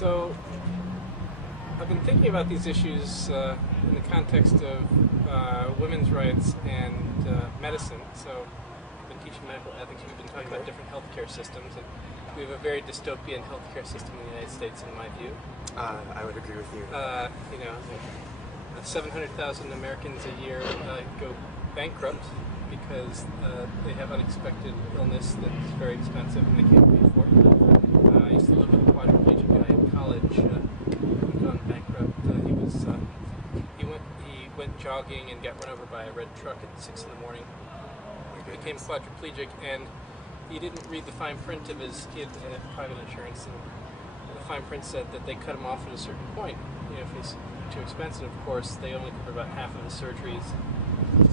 So I've been thinking about these issues in the context of women's rights and medicine. So I've been teaching medical ethics. We've been talking about different healthcare systems, and we have a very dystopian healthcare system in the United States, in my view. I would agree with you. 700,000 Americans a year go bankrupt because they have unexpected illness that's very expensive and they can't pay for it. I used to live with a quadriplegic guy in college who'd gone bankrupt. He went jogging and got run over by a red truck at 6 in the morning. He became quadriplegic, and he didn't read the fine print of his kid private insurance, and the fine print said that they cut him off at a certain point. If he's too expensive, of course, they only cover about half of his surgeries,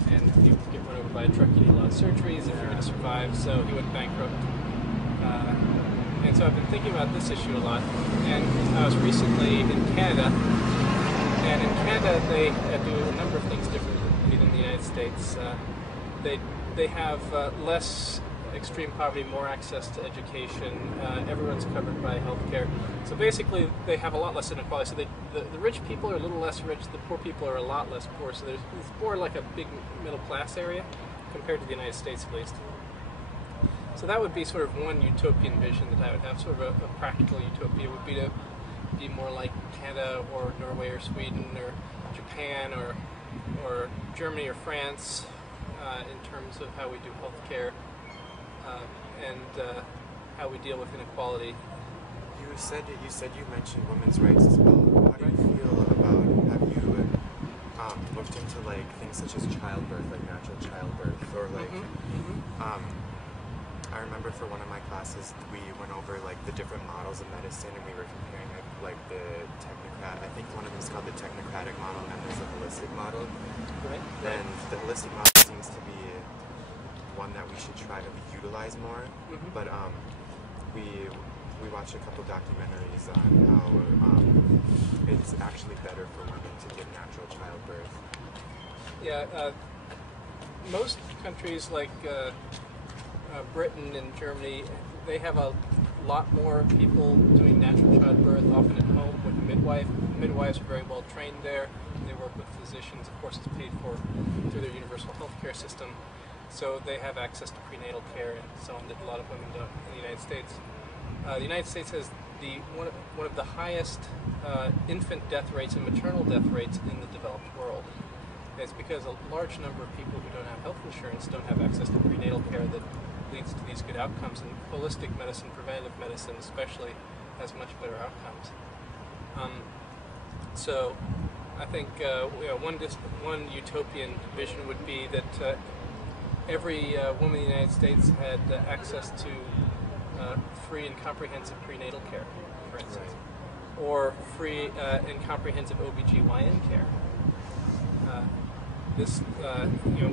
and if you get run over by a truck, you need a lot of surgeries if you're going to survive, so he went bankrupt. And so I've been thinking about this issue a lot, and I was recently in Canada, and in Canada they do a number of things differently than the United States. They have less extreme poverty, more access to education, everyone's covered by healthcare. So basically they have a lot less inequality. So the rich people are a little less rich, the poor people are a lot less poor. So it's more like a big middle class area compared to the United States, at least. So that would be sort of one utopian vision that I would have. Sort of a practical utopia would be to be more like Canada or Norway or Sweden or Japan or Germany or France in terms of how we do healthcare. And how we deal with inequality. You mentioned women's rights as well. How do you feel about, have you looked into like things such as childbirth, like natural childbirth, or like I remember for one of my classes we went over like the different models of medicine, and we were comparing like the technocrat. I think one of them is called the technocratic model, and there's the holistic model. Right. And the holistic model seems to be one that we should try to utilize more, but we watched a couple documentaries on how it's actually better for women to give natural childbirth. Yeah, most countries like Britain and Germany, they have a lot more people doing natural childbirth, often at home with a midwife. Midwives are very well trained there. They work with physicians. Of course, it's paid for through their universal health care system. So they have access to prenatal care and so on that a lot of women don't in the United States. The United States has one of the highest infant death rates and maternal death rates in the developed world. It's because a large number of people who don't have health insurance don't have access to prenatal care that leads to these good outcomes. And holistic medicine, preventative medicine especially, has much better outcomes. So I think one utopian vision would be that every woman in the United States had access to free and comprehensive prenatal care, for instance, or free and comprehensive OBGYN care.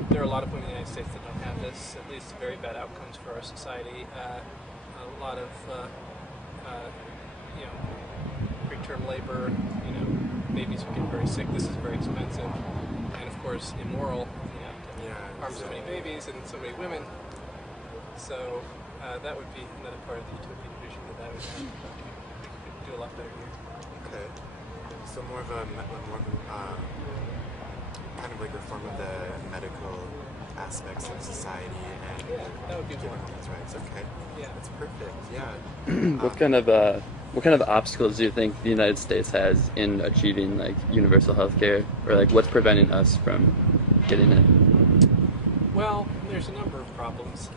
There are a lot of women in the United States that don't have this. It leads to very bad outcomes for our society. A lot of preterm labor. Babies who get very sick. This is very expensive, and of course immoral. Harm so many babies and so many women. So that would be another part of the utopian vision that I would have. We could do a lot better here. Okay. So more of a kind of like reform of the medical aspects of society and that would be giving more women's rights. Okay. Yeah. That's perfect. Yeah. What kind of obstacles do you think the United States has in achieving like universal health care, or like what's preventing us from getting it? Well, there's a number of problems.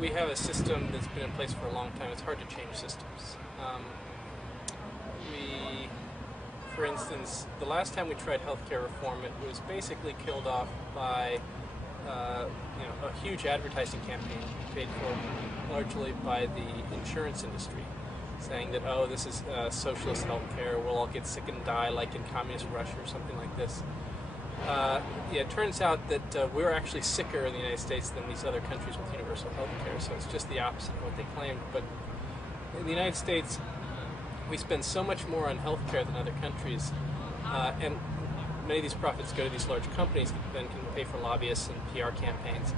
We have a system that's been in place for a long time. It's hard to change systems. For instance, the last time we tried healthcare reform, it was basically killed off by a huge advertising campaign paid for largely by the insurance industry, saying that, oh, this is socialist healthcare, we'll all get sick and die like in communist Russia or something like this. It turns out that we're actually sicker in the United States than these other countries with universal health care, so it's just the opposite of what they claimed. But in the United States, we spend so much more on health care than other countries, and many of these profits go to these large companies that then can pay for lobbyists and PR campaigns.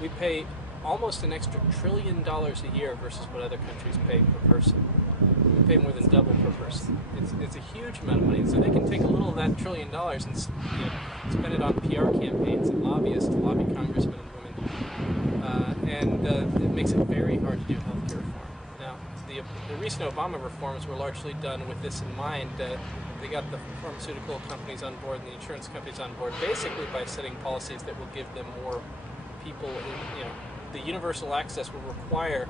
We pay almost an extra $1 trillion a year versus what other countries pay per person. pay more than double per person. It's a huge amount of money, and so they can take a little of that $1 trillion and spend it on PR campaigns and lobbyists to lobby congressmen and women, and it makes it very hard to do healthcare reform. Now, the recent Obama reforms were largely done with this in mind. They got the pharmaceutical companies on board and the insurance companies on board, basically by setting policies that will give them more people. The universal access will require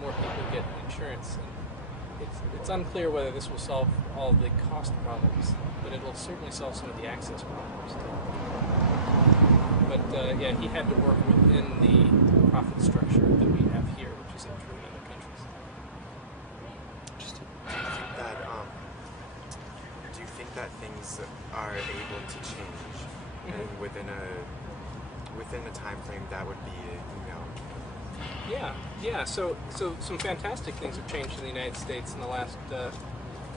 more people get insurance. And it's unclear whether this will solve all the cost problems, but it will certainly solve some of the access problems too. But yeah, he had to work within the profit structure that we have here, which isn't true in other countries. Interesting. Do you think that things are able to change, and within a time frame that would be, Yeah. So some fantastic things have changed in the United States in the last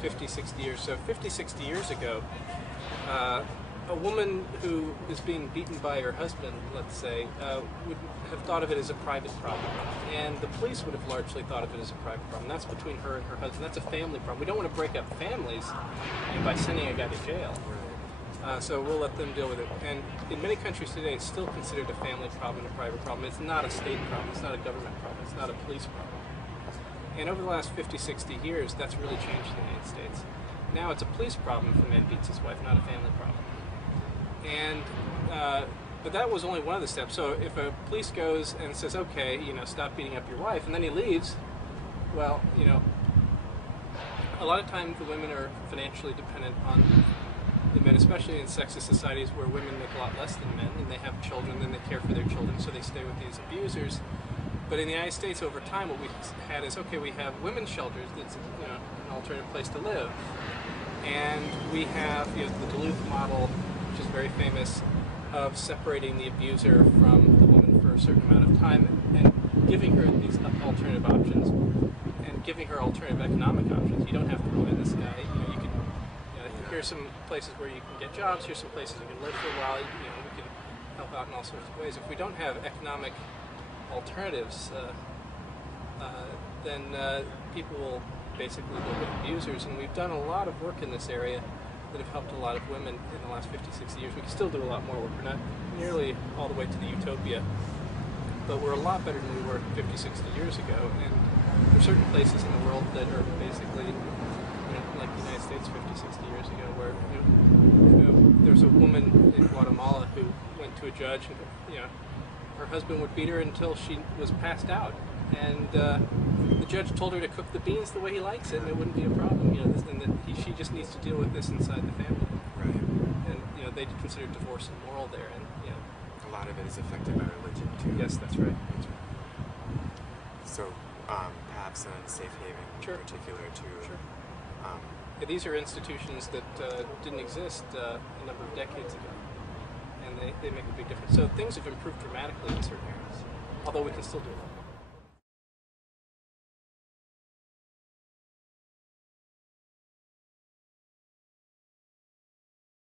50, 60 years. So 50, 60 years ago, a woman who is being beaten by her husband, let's say, would have thought of it as a private problem. And the police would have largely thought of it as a private problem. That's between her and her husband. That's a family problem. We don't want to break up families by sending a guy to jail. So we'll let them deal with it. And in many countries today, it's still considered a family problem and a private problem. It's not a state problem. It's not a government problem. It's not a police problem. And over the last 50, 60 years, that's really changed in the United States. Now it's a police problem if a man beats his wife, not a family problem. And but that was only one of the steps. So if a police goes and says, okay, stop beating up your wife, and then he leaves, well, a lot of times the women are financially dependent on the men, especially in sexist societies where women make a lot less than men, and they have children, then they care for their children, so they stay with these abusers. But in the United States, over time, what we had is, okay, we have women's shelters, that's an alternative place to live, and we have the Duluth model, which is very famous, of separating the abuser from the woman for a certain amount of time and giving her these alternative options and giving her alternative economic options. You don't have to rely on this guy. You can. Here's some places where you can get jobs. Here's some places you can live for a while. We can help out in all sorts of ways. If we don't have economic alternatives, then people will basically live with abusers. And we've done a lot of work in this area that have helped a lot of women in the last 50, 60 years. We can still do a lot more work. We're not nearly all the way to the utopia, but we're a lot better than we were 50, 60 years ago. And there are certain places in the world that are basically, like the United States 50, 60 years ago, where there's a woman in Guatemala who went to a judge, and her husband would beat her until she was passed out, and the judge told her to cook the beans the way he likes it, and it wouldn't be a problem. And that she just needs to deal with this inside the family. Right. And they consider divorce immoral there, and a lot of it is affected by religion too. Yes, that's right. So perhaps an unsafe haven in particular too. Sure. Yeah, these are institutions that didn't exist a number of decades ago, and they make a big difference. So things have improved dramatically in certain areas, although we can still do a lot more.